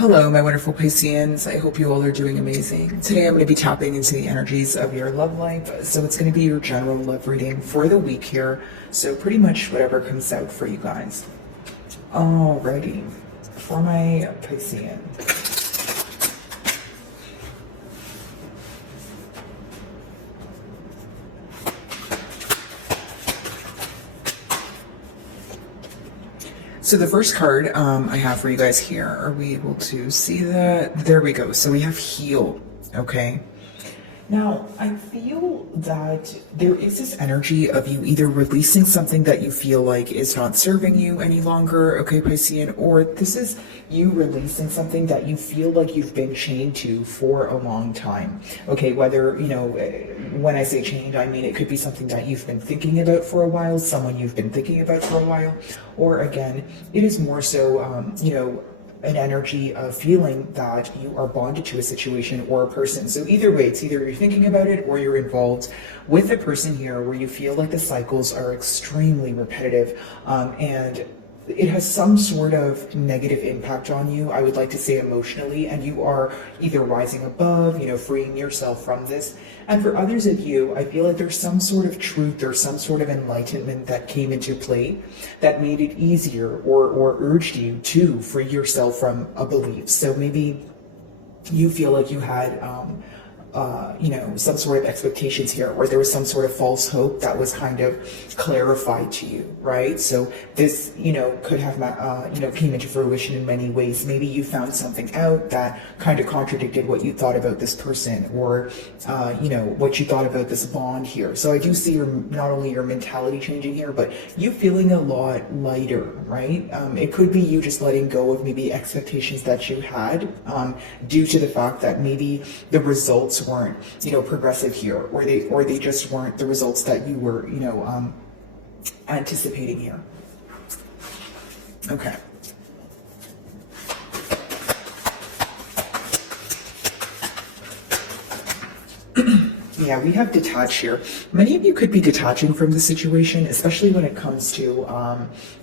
Hello, my wonderful Pisceans. I hope you all are doing amazing. Today I'm going to be tapping into the energies of your love life. So it's going to be your general love reading for the week here. So pretty much whatever comes out for you guys. Alrighty. For my Piscean. So the first card I have for you guys here, are we able to see that? There we go. So we have heal, okay? Now, I feel that there is this energy of you either releasing something that you feel like is not serving you any longer, okay, Piscean, or this is you releasing something that you feel like you've been chained to for a long time, okay? Whether, you know, when I say chained, I mean it could be something that you've been thinking about for a while, someone you've been thinking about for a while, or again, it is more so, you know, an energy of feeling that you are bonded to a situation or a person. So either way, it's either you're thinking about it or you're involved with a person here where you feel like the cycles are extremely repetitive, and it has some sort of negative impact on you, I would like to say emotionally, and you are either rising above, you know, freeing yourself from this. And for others of you, I feel like there's some sort of truth or some sort of enlightenment that came into play that made it easier or urged you to free yourself from a belief. So maybe you feel like you had you know, some sort of expectations here, or there was some sort of false hope that was kind of clarified to you, right? So this, you know, could have, you know, came into fruition in many ways. Maybe you found something out that kind of contradicted what you thought about this person, or, you know, what you thought about this bond here. So I do see not only your mentality changing here, but you feeling a lot lighter, right? It could be you just letting go of maybe expectations that you had, due to the fact that maybe the results weren't, you know, progressive here, or they just weren't the results that you were, you know, anticipating here. Okay. Yeah, we have detach here. Many of you could be detaching from the situation, especially when it comes to,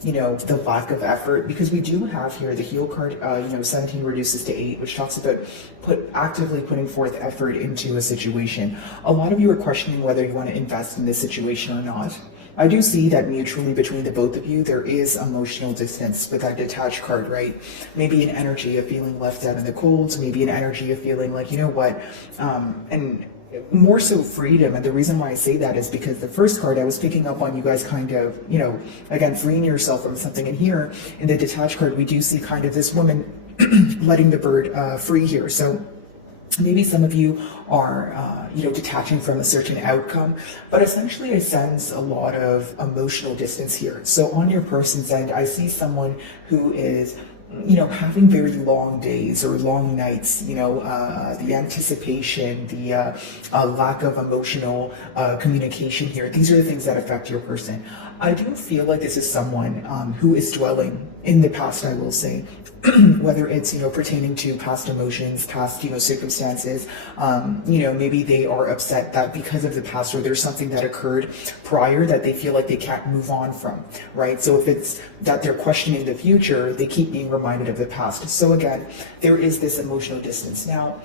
you know, the lack of effort, because we do have here the heal card, you know, 17 reduces to 8, which talks about actively putting forth effort into a situation. A lot of you are questioning whether you want to invest in this situation or not. I do see that mutually between the both of you, there is emotional distance with that detached card, right? Maybe an energy of feeling left out in the cold, maybe an energy of feeling like, you know what, and more so freedom. And the reason why I say that is because the first card I was picking up on you guys kind of, you know, again, freeing yourself from something. And here in the detached card, we do see kind of this woman letting the bird free here. So maybe some of you are, you know, detaching from a certain outcome, but essentially I sense a lot of emotional distance here. So on your person's end, I see someone who is, you know, having very long days or long nights, you know, the anticipation, the lack of emotional communication here. These are the things that affect your person. I do feel like this is someone who is dwelling in the past, I will say, whether it's, you know, pertaining to past emotions, past, you know, circumstances, you know, maybe they are upset that because of the past, or there's something that occurred prior that they feel like they can't move on from, right? So if it's that they're questioning the future, they keep being reminded of the past. So again, there is this emotional distance. Now,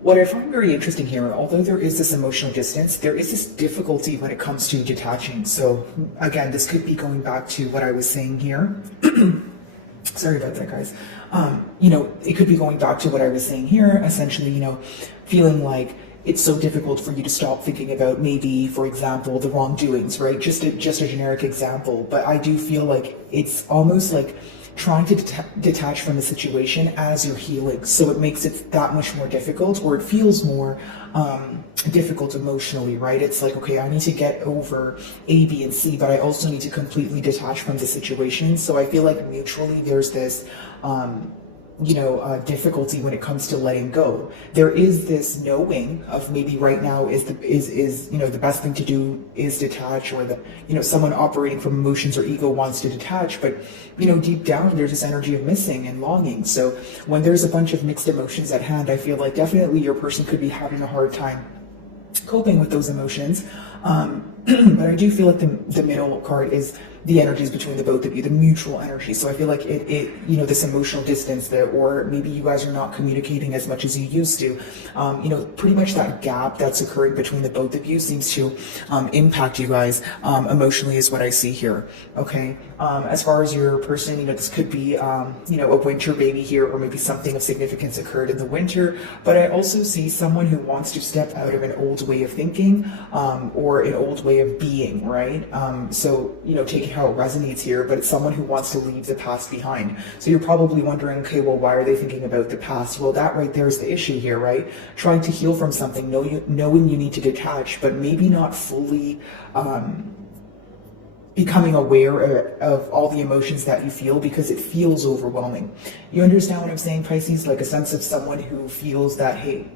what I find very interesting here, although there is this emotional distance, there is this difficulty when it comes to detaching. So again, this could be going back to what I was saying here. Sorry about that, guys. You know, it could be going back to what I was saying here, essentially, you know, feeling like it's so difficult for you to stop thinking about maybe, for example, the wrongdoings, right? Just a generic example. But I do feel like it's almost like trying to detach from the situation as you're healing. So it makes it that much more difficult, or it feels more difficult emotionally, right? It's like, okay, I need to get over A, B, and C, but I also need to completely detach from the situation. So I feel like mutually there's this, you know, difficulty when it comes to letting go. There is this knowing of maybe right now is you know, the best thing to do is detach, or that, you know, someone operating from emotions or ego wants to detach, but, you know, deep down there's this energy of missing and longing. So when there's a bunch of mixed emotions at hand, I feel like definitely your person could be having a hard time coping with those emotions. But I do feel like the middle card is the energies between the both of you, the mutual energy. So I feel like it you know, this emotional distance there, or maybe you guys are not communicating as much as you used to. You know, pretty much that gap that's occurring between the both of you seems to impact you guys emotionally, is what I see here. Okay. As far as your person, you know, this could be you know, a winter baby here, or maybe something of significance occurred in the winter. But I also see someone who wants to step out of an old way of thinking, or an old way of being, right? So, you know, take it how it resonates here, but it's someone who wants to leave the past behind. So you're probably wondering, okay, well, why are they thinking about the past? Well, that right there is the issue here, right? Trying to heal from something, knowing you need to detach, but maybe not fully becoming aware of all the emotions that you feel, because it feels overwhelming. You understand what I'm saying, Pisces? Like a sense of someone who feels that, hey,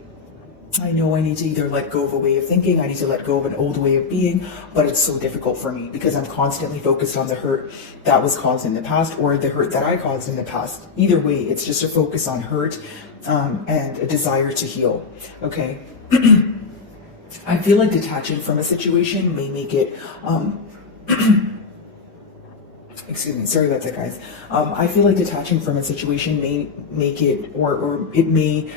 I know I need to either let go of a way of thinking, I need to let go of an old way of being, but it's so difficult for me because I'm constantly focused on the hurt that was caused in the past, or the hurt that I caused in the past. Either way, it's just a focus on hurt and a desire to heal. Okay. I feel like detaching from a situation may make it excuse me, sorry about that, guys. I feel like detaching from a situation may make it, or it may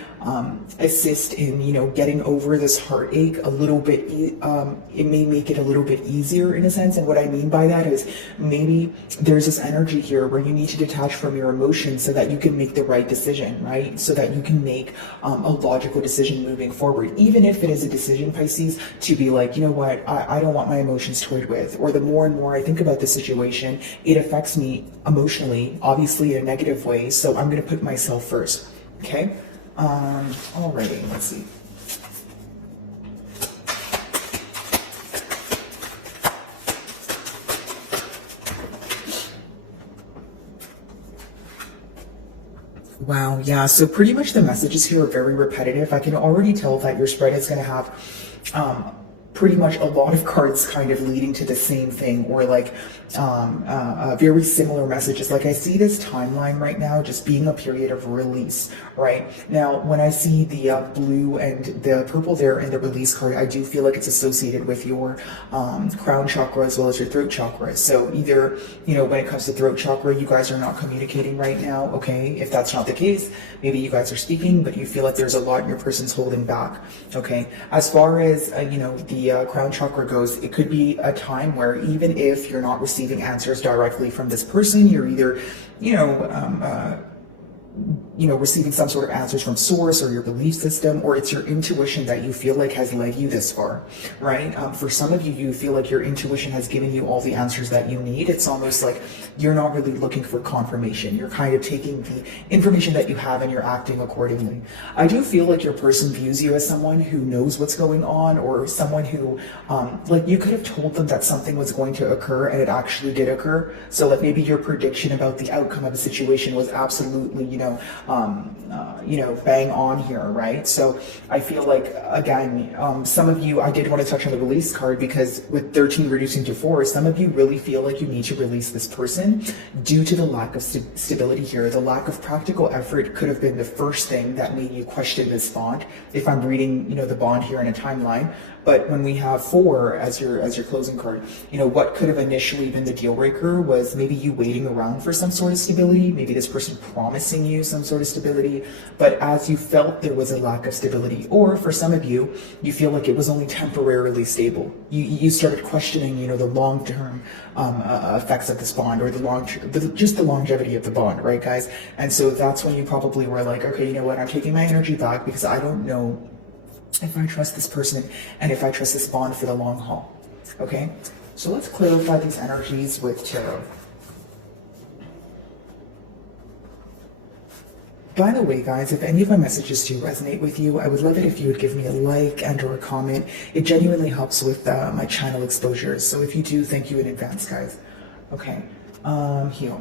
assist in, you know, getting over this heartache a little bit. It may make it a little bit easier in a sense. And what I mean by that is maybe there's this energy here where you need to detach from your emotions so that you can make the right decision, right? So that you can make a logical decision moving forward, even if it is a decision, Pisces, to be like, you know what, I don't want my emotions toyed with. Or the more and more I think about the situation, it affects me emotionally, obviously in a negative way, so I'm going to put myself first. Okay. Alrighty, let's see. Wow, yeah, so pretty much the messages here are very repetitive. I can already tell that your spread is going to have pretty much a lot of cards kind of leading to the same thing, or like very similar messages. Like I see this timeline right now just being a period of release, right? Now, when I see the blue and the purple there in the release card, I do feel like it's associated with your crown chakra as well as your throat chakra. So either, you know, when it comes to throat chakra, you guys are not communicating right now, okay? If that's not the case, maybe you guys are speaking, but you feel like there's a lot in your person's holding back, okay? As far as, you know, the crown chakra goes, it could be a time where even if you're not receiving answers directly from this person, you're either, you know, receiving some sort of answers from source or your belief system, or it's your intuition that you feel like has led you this far, right? For some of you, you feel like your intuition has given you all the answers that you need. It's almost like you're not really looking for confirmation. You're kind of taking the information that you have and you're acting accordingly. I do feel like your person views you as someone who knows what's going on, or someone who, like you could have told them that something was going to occur and it actually did occur. So like maybe your prediction about the outcome of a situation was absolutely, you know, bang on here, right? So I feel like, again, some of you, I did want to touch on the release card, because with 13 reducing to 4, some of you really feel like you need to release this person due to the lack of stability here. The lack of practical effort could have been the first thing that made you question this bond, if I'm reading, you know, the bond here in a timeline. But when we have 4 as your closing card, you know, what could have initially been the deal breaker was maybe you waiting around for some sort of stability, maybe this person promising you some sort of stability, but as you felt there was a lack of stability, or for some of you, you feel like it was only temporarily stable. You started questioning, you know, the long-term effects of this bond, or just the longevity of the bond, right, guys? And so that's when you probably were like, okay, you know what, I'm taking my energy back because I don't know if I trust this person and if I trust this bond for the long haul. Okay, so let's clarify these energies with tarot. By the way, guys, if any of my messages do resonate with you, I would love it if you would give me a like and or a comment. It genuinely helps with my channel exposure. So if you do, thank you in advance, guys. Okay, heal.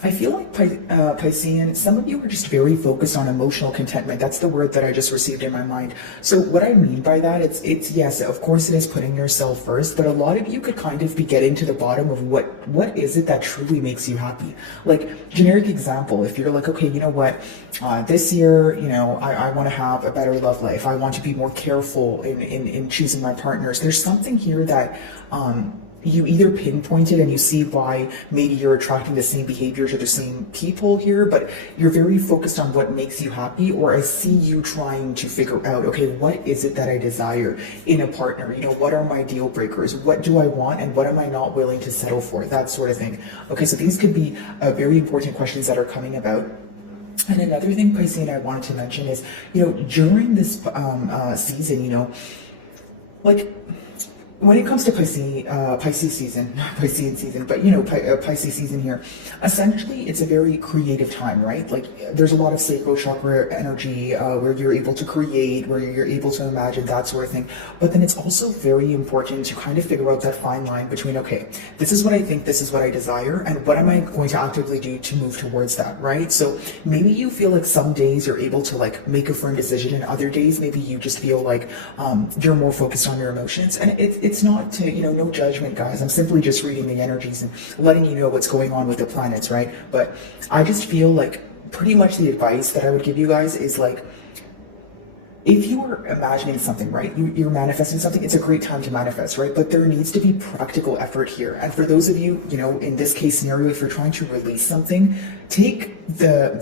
I feel like Piscean, some of you are just very focused on emotional contentment. That's the word that I just received in my mind. So what I mean by that, it's yes, of course it is putting yourself first, but a lot of you could kind of be getting to the bottom of what is it that truly makes you happy. Like, generic example, if you're like, okay, you know what, this year, you know, I want to have a better love life. I want to be more careful in choosing my partners. There's something here that you either pinpointed and you see why maybe you're attracting the same behaviors or the same people here, but you're very focused on what makes you happy, or I see you trying to figure out, okay, what is it that I desire in a partner? You know, what are my deal breakers? What do I want and what am I not willing to settle for? That sort of thing. Okay, so these could be very important questions that are coming about. And another thing, Piscean, I wanted to mention is, you know, during this season, you know, like, when it comes to Pisces season, not Piscean season, but you know, Pisces season here, essentially it's a very creative time, right? Like, there's a lot of sacral chakra energy where you're able to create, where you're able to imagine, that sort of thing. But then it's also very important to kind of figure out that fine line between, okay, this is what I think, this is what I desire, and what am I going to actively do to move towards that, right? So maybe you feel like some days you're able to like make a firm decision, and other days maybe you just feel like you're more focused on your emotions. And it's not to, you know, no judgment, guys. I'm simply just reading the energies and letting you know what's going on with the planets, right? But I just feel like pretty much the advice that I would give you guys is like, if you are imagining something, right, you're manifesting something, it's a great time to manifest, right? But there needs to be practical effort here. And for those of you, you know, in this case scenario, if you're trying to release something, take the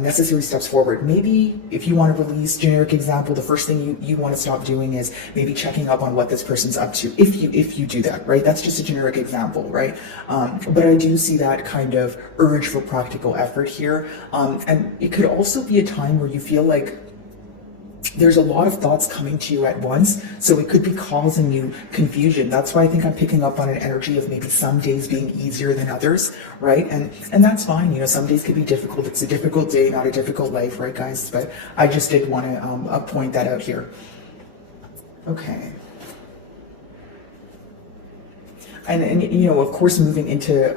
necessary steps forward. Maybe if you want to release, generic example, the first thing you want to stop doing is maybe checking up on what this person's up to. If you do that, right? That's just a generic example, right? But I do see that kind of urge for practical effort here. And it could also be a time where you feel like there's a lot of thoughts coming to you at once, so it could be causing you confusion. That's why I think I'm picking up on an energy of maybe some days being easier than others, right? And that's fine. You know, some days could be difficult. It's a difficult day, not a difficult life, right, guys? But I just did want to point that out here. Okay. And you know, of course, moving into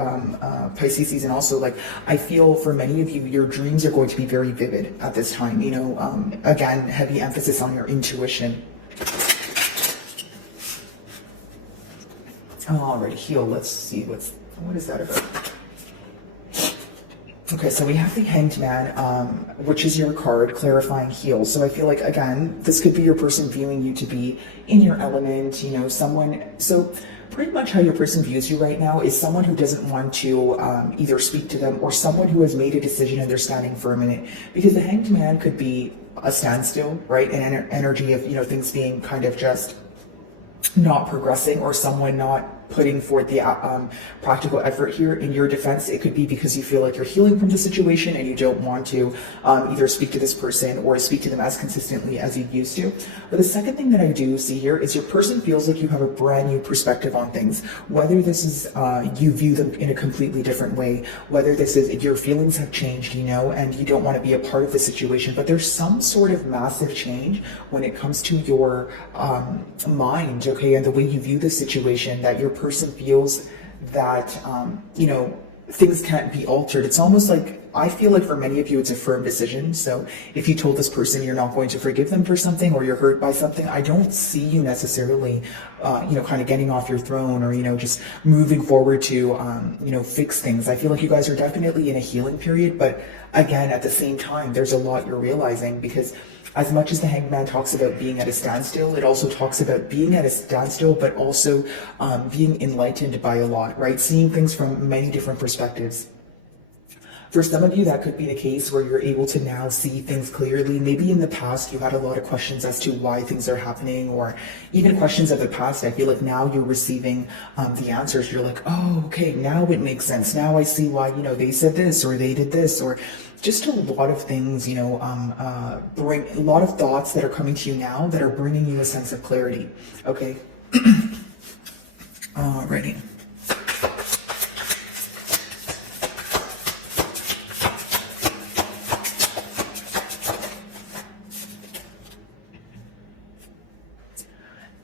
Pisces season also, like, I feel for many of you, your dreams are going to be very vivid at this time. You know, again, heavy emphasis on your intuition. Alrighty, heal. Let's see what is that about? Okay, so we have the Hanged Man, which is your card clarifying heal. So I feel like, again, this could be your person viewing you to be in your element, you know, someone. So pretty much how your person views you right now is someone who doesn't want to either speak to them, or someone who has made a decision and they're standing firm in it. Because the Hanged Man could be a standstill, right? An energy of, you know, things being kind of just not progressing, or someone not putting forth the practical effort here. In your defense, it could be because you feel like you're healing from the situation and you don't want to either speak to this person or speak to them as consistently as you used to. But the second thing that I do see here is your person feels like you have a brand new perspective on things. Whether this is you view them in a completely different way, whether this is your feelings have changed, you know, and you don't want to be a part of the situation, but there's some sort of massive change when it comes to your mind, okay, and the way you view the situation, that your person feels that you know, things can't be altered. It's almost like, I feel like for many of you it's a firm decision. So if you told this person you're not going to forgive them for something, or you're hurt by something, I don't see you necessarily you know, kind of getting off your throne, or, you know, just moving forward to you know, fix things. I feel like you guys are definitely in a healing period, but again, at the same time, there's a lot you're realizing, because as much as the Hanged Man talks about being at a standstill, it also talks about being at a standstill, but also being enlightened by a lot, right? Seeing things from many different perspectives. For some of you, that could be the case where you're able to now see things clearly. Maybe in the past, you had a lot of questions as to why things are happening, or even questions of the past. I feel like now you're receiving the answers. You're like, oh, okay, now it makes sense. Now I see why, you know, they said this, or they did this, or just a lot of things, you know, bring a lot of thoughts that are coming to you now that are bringing you a sense of clarity. Okay. Alrighty.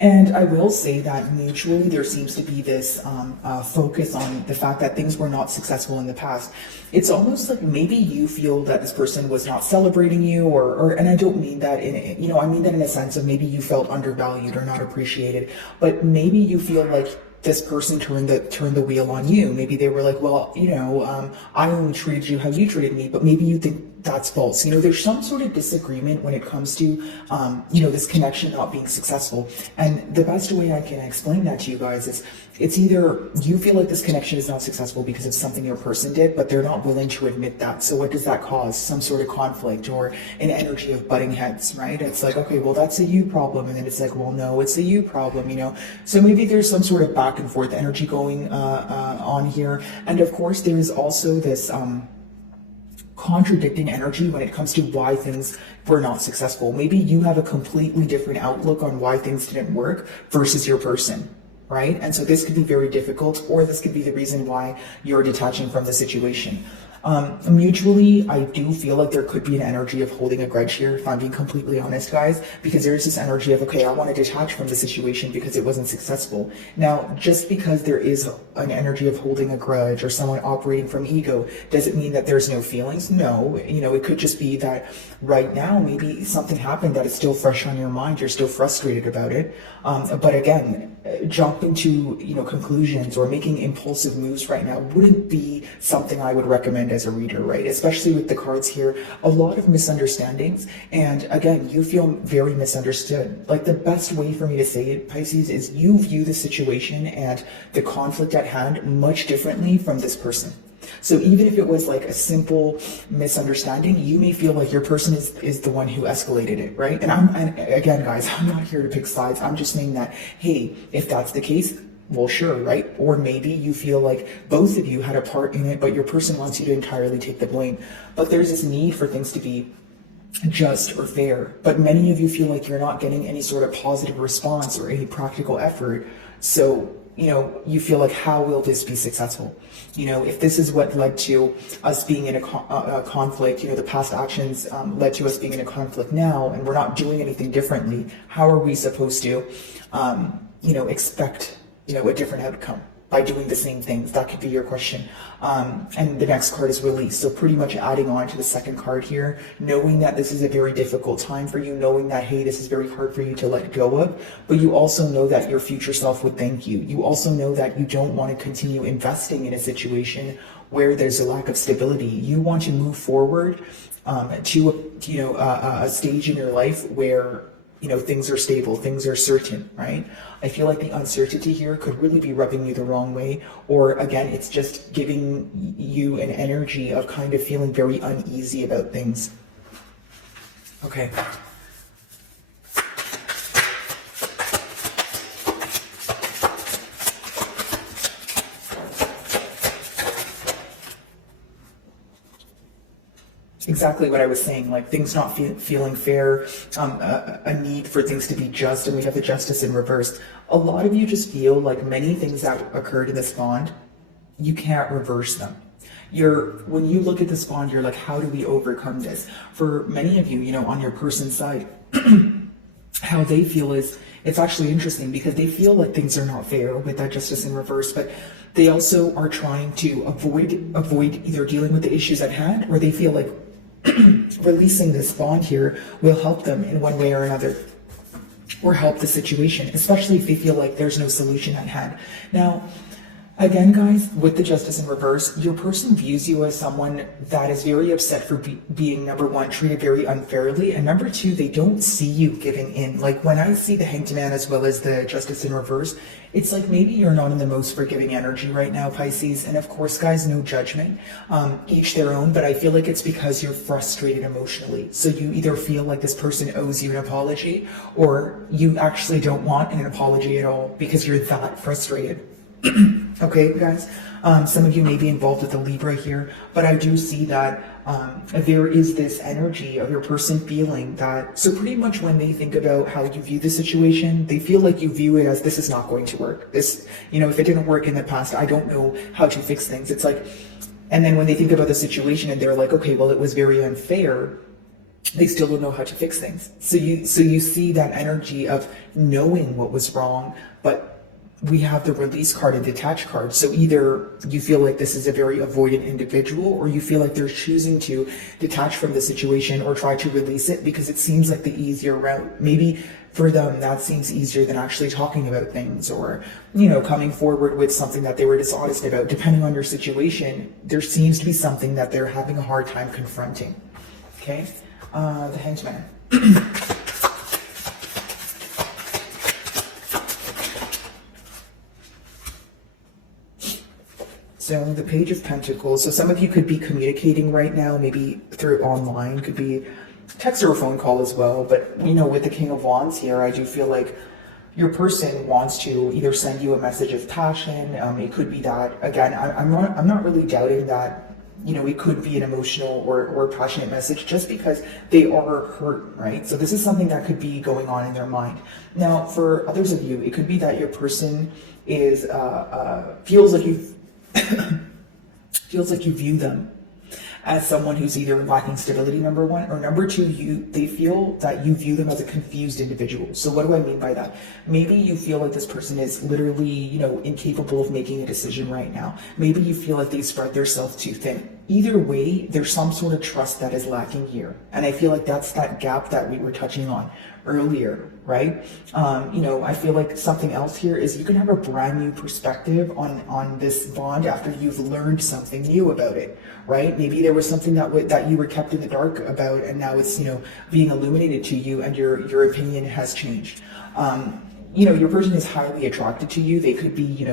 And I will say that mutually there seems to be this focus on the fact that things were not successful in the past. It's almost like maybe you feel that this person was not celebrating you, and I don't mean that I mean that in a sense of maybe you felt undervalued or not appreciated, but maybe you feel like this person turned the wheel on you. Maybe they were like, well, I only treated you how you treated me, but maybe you think that's false. There's some sort of disagreement when it comes to, this connection not being successful. And the best way I can explain that to you guys is it's either you feel like this connection is not successful because of something your person did, but they're not willing to admit that. So what does that cause? Some sort of conflict or an energy of butting heads, right? It's like, okay, well, that's a you problem. And then it's like, well, no, it's a you problem, So maybe there's some sort of back and forth energy going on here. And of course, there is also this contradicting energy when it comes to why things were not successful. Maybe you have a completely different outlook on why things didn't work versus your person, right? And so this could be very difficult, or this could be the reason why you're detaching from the situation. Mutually, I do feel like there could be an energy of holding a grudge here, if I'm being completely honest, guys, because there's this energy of, okay, I want to detach from the situation because it wasn't successful. Now, just because there is an energy of holding a grudge or someone operating from ego, does it mean that there's no feelings? No, it could just be that right now, maybe something happened that is still fresh on your mind. You're still frustrated about it. But again, jumping to, conclusions or making impulsive moves right now wouldn't be something I would recommend as a reader, right? Especially with the cards here, a lot of misunderstandings. And again, you feel very misunderstood. Like the best way for me to say it, Pisces, is you view the situation and the conflict at hand much differently from this person. So even if it was like a simple misunderstanding, you may feel like your person is the one who escalated it, right? And again, guys, I'm not here to pick sides. I'm just saying that, hey, if that's the case, well, sure, right? Or maybe you feel like both of you had a part in it, but your person wants you to entirely take the blame. But there's this need for things to be just or fair. But many of you feel like you're not getting any sort of positive response or any practical effort. So you feel like, how will this be successful? If this is what led to us being in a conflict, the past actions led to us being in a conflict now, and we're not doing anything differently, how are we supposed to, expect, a different outcome by doing the same things? That could be your question. And the next card is release. So pretty much adding on to the second card here, knowing that this is a very difficult time for you, knowing that, hey, this is very hard for you to let go of, but you also know that your future self would thank you. You also know that you don't want to continue investing in a situation where there's a lack of stability. You want to move forward to a stage in your life where things are stable, things are certain, right? I feel like the uncertainty here could really be rubbing you the wrong way. Or again, it's just giving you an energy of kind of feeling very uneasy about things. Okay. Exactly what I was saying, like things not feeling fair, a need for things to be just, and we have the justice in reverse. A lot of you just feel like many things that occurred in this bond, you can't reverse them. When you look at this bond, you're like, how do we overcome this? For many of you, on your person's side, how they feel is, it's actually interesting because they feel like things are not fair with that justice in reverse, but they also are trying to avoid either dealing with the issues at hand, or they feel like releasing this bond here will help them in one way or another, or help the situation, especially if they feel like there's no solution at hand. Now, again, guys, with the justice in reverse, your person views you as someone that is very upset for being, number one, treated very unfairly, and number two, they don't see you giving in. Like when I see the Hanged Man as well as the justice in reverse, it's like maybe you're not in the most forgiving energy right now, Pisces. And of course, guys, no judgment, each their own, but I feel like it's because you're frustrated emotionally. So you either feel like this person owes you an apology, or you actually don't want an apology at all because you're that frustrated. Okay, guys, some of you may be involved with the Libra here, but I do see that there is this energy of your person feeling that, so pretty much when they think about how you view the situation, they feel like you view it as, this is not going to work. This, if it didn't work in the past, I don't know how to fix things. It's like, and then when they think about the situation and they're like, okay, well, it was very unfair, they still don't know how to fix things. So you see that energy of knowing what was wrong, but we have the release card and detach card. So either you feel like this is a very avoidant individual, or you feel like they're choosing to detach from the situation or try to release it because it seems like the easier route. Maybe for them that seems easier than actually talking about things, or coming forward with something that they were dishonest about. Depending on your situation, there seems to be something that they're having a hard time confronting. Okay, the Hanged Man. So the Page of Pentacles. So some of you could be communicating right now, maybe through online, could be text or a phone call as well. But with the King of Wands here, I do feel like your person wants to either send you a message of passion. It could be that, again, I'm not really doubting that, it could be an emotional or passionate message just because they are hurt, right? So this is something that could be going on in their mind. Now, for others of you, it could be that your person is feels like you view them as someone who's either lacking stability, number one, or number two, they feel that you view them as a confused individual. So what do I mean by that? Maybe you feel like this person is literally, incapable of making a decision right now. Maybe you feel like they spread themselves too thin. Either way, there's some sort of trust that is lacking here. And I feel like that's that gap that we were touching on earlier, right? I feel like something else here is you can have a brand new perspective on this bond after you've learned something new about it, right? Maybe there was something that you were kept in the dark about, and now it's being illuminated to you, and your opinion has changed. Your person is highly attracted to you. They could be,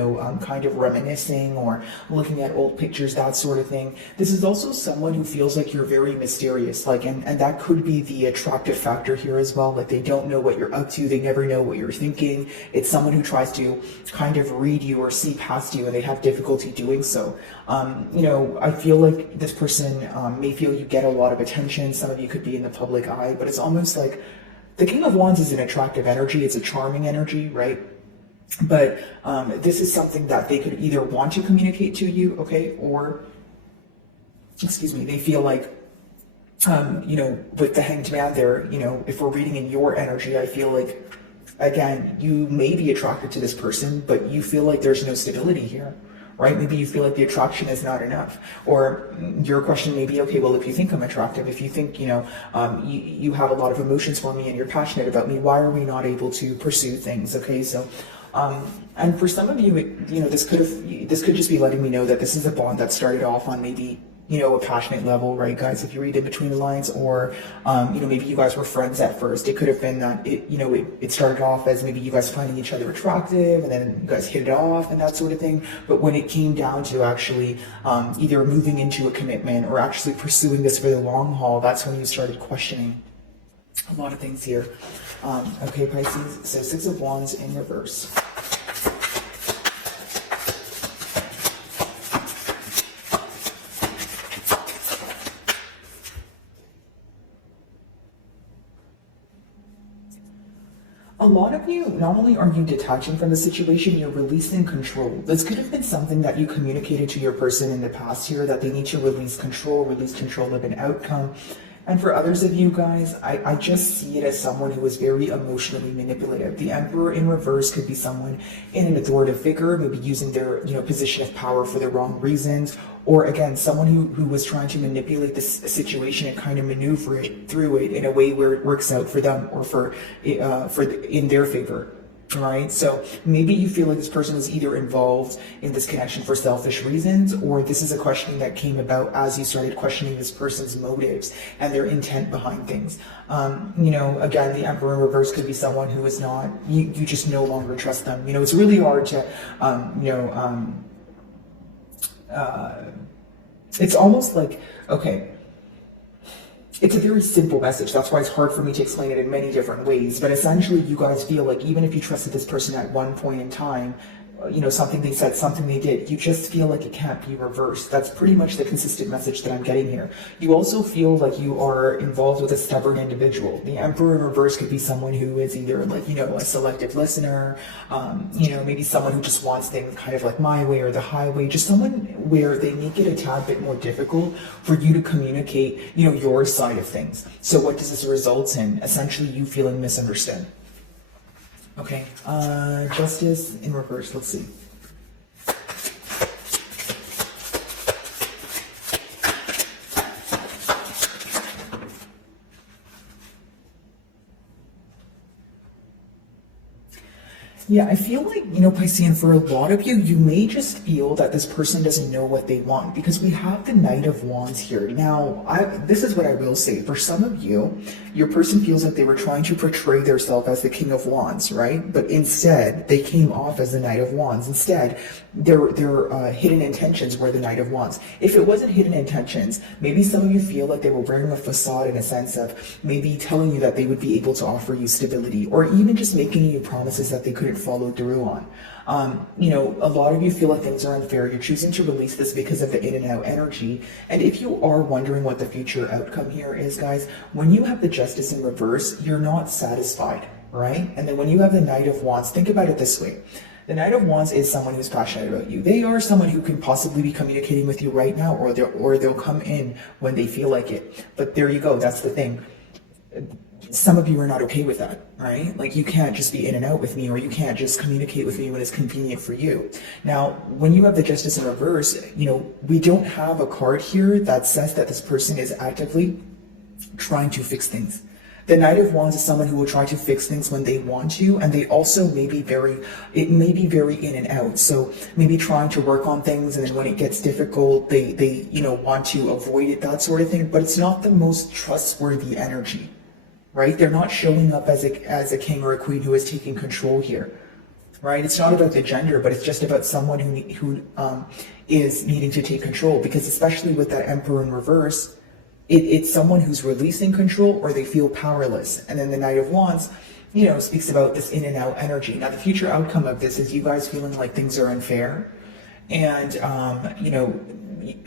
kind of reminiscing or looking at old pictures, that sort of thing. This is also someone who feels like you're very mysterious, and that could be the attractive factor here as well. Like they don't know what you're up to. They never know what you're thinking. It's someone who tries to kind of read you or see past you, and they have difficulty doing so. I feel like this person may feel you get a lot of attention. Some of you could be in the public eye, but it's almost like the King of Wands is an attractive energy. It's a charming energy, right? But this is something that they could either want to communicate to you, okay, or, they feel like, with the Hanged Man there, if we're reading in your energy, I feel like, again, you may be attracted to this person, but you feel like there's no stability here. Right? Maybe you feel like the attraction is not enough. Or your question may be, okay, well, if you think I'm attractive, if you think, you have a lot of emotions for me and you're passionate about me, why are we not able to pursue things? Okay, so, and for some of you, this could just be letting me know that this is a bond that started off on maybe, a passionate level, right, guys? If you read in between the lines, or, maybe you guys were friends at first. It could have been that it started off as maybe you guys finding each other attractive, and then you guys hit it off and that sort of thing. But when it came down to actually either moving into a commitment or actually pursuing this for the long haul, that's when you started questioning a lot of things here. Okay, Pisces, so Six of Wands in reverse. A lot of you, not only are you detaching from the situation, you're releasing control. This could have been something that you communicated to your person in the past here, that they need to release control of an outcome. And for others of you guys, I just see it as someone who is very emotionally manipulative. The Emperor in reverse could be someone in an authoritative figure, maybe using their position of power for the wrong reasons, or again, someone who was trying to manipulate this situation and kind of maneuver it through it in a way where it works out for them or in their favor. All right, so maybe you feel like this person was either involved in this connection for selfish reasons, or this is a questioning that came about as you started questioning this person's motives and their intent behind things. Again, the Emperor in reverse could be someone who is not, you just no longer trust them. It's really hard to, it's almost like, okay, it's a very simple message. That's why it's hard for me to explain it in many different ways. But essentially, you guys feel like even if you trusted this person at one point in time, something they said, something they did. You just feel like it can't be reversed. That's pretty much the consistent message that I'm getting here. You also feel like you are involved with a stubborn individual. The Emperor in reverse could be someone who is either like, a selective listener, maybe someone who just wants things kind of like my way or the highway, just someone where they make it a tad bit more difficult for you to communicate, your side of things. So what does this result in? Essentially you feeling misunderstood. Okay, Justice in reverse, let's see. Yeah, I feel like, Piscean, for a lot of you, you may just feel that this person doesn't know what they want because we have the Knight of Wands here. Now, this is what I will say. For some of you, your person feels like they were trying to portray themselves as the King of Wands, right? But instead, they came off as the Knight of Wands. Instead, their hidden intentions were the Knight of Wands. If it wasn't hidden intentions, maybe some of you feel like they were wearing a facade in a sense of maybe telling you that they would be able to offer you stability, or even just making you promises that they couldn't follow through on. A lot of you feel like things are unfair. You're choosing to release this because of the in and out energy. And if you are wondering what the future outcome here is, guys, when you have the Justice in reverse, you're not satisfied, right? And then when you have the Knight of Wands, think about it this way. The Knight of Wands is someone who's passionate about you. They are someone who can possibly be communicating with you right now, or they'll come in when they feel like it. But there you go. That's the thing. Some of you are not okay with that, right? Like you can't just be in and out with me, or you can't just communicate with me when it's convenient for you. Now, when you have the Justice in reverse, we don't have a card here that says that this person is actively trying to fix things. The Knight of Wands is someone who will try to fix things when they want to, and they also may be very in and out. So maybe trying to work on things, and then when it gets difficult, they want to avoid it, that sort of thing. But it's not the most trustworthy energy, right? They're not showing up as a king or a queen who is taking control here, right? It's not about the gender, but it's just about someone who is needing to take control, because especially with that Emperor in reverse, it's someone who's releasing control, or they feel powerless. And then the Knight of Wands, speaks about this in and out energy. Now, the future outcome of this is you guys feeling like things are unfair. And,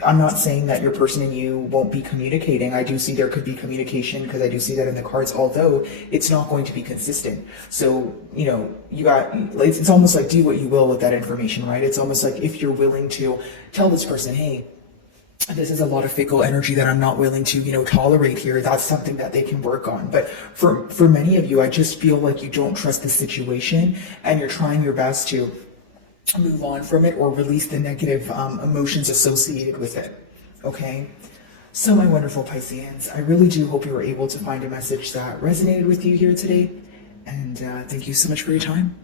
I'm not saying that your person and you won't be communicating. I do see there could be communication, because I do see that in the cards, although it's not going to be consistent. So, it's almost like do what you will with that information, right? It's almost like if you're willing to tell this person, hey, this is a lot of fickle energy that I'm not willing to, tolerate here. That's something that they can work on. But for many of you, I just feel like you don't trust the situation, and you're trying your best to move on from it or release the negative emotions associated with it. Okay? So my wonderful Pisceans, I really do hope you were able to find a message that resonated with you here today. And thank you so much for your time.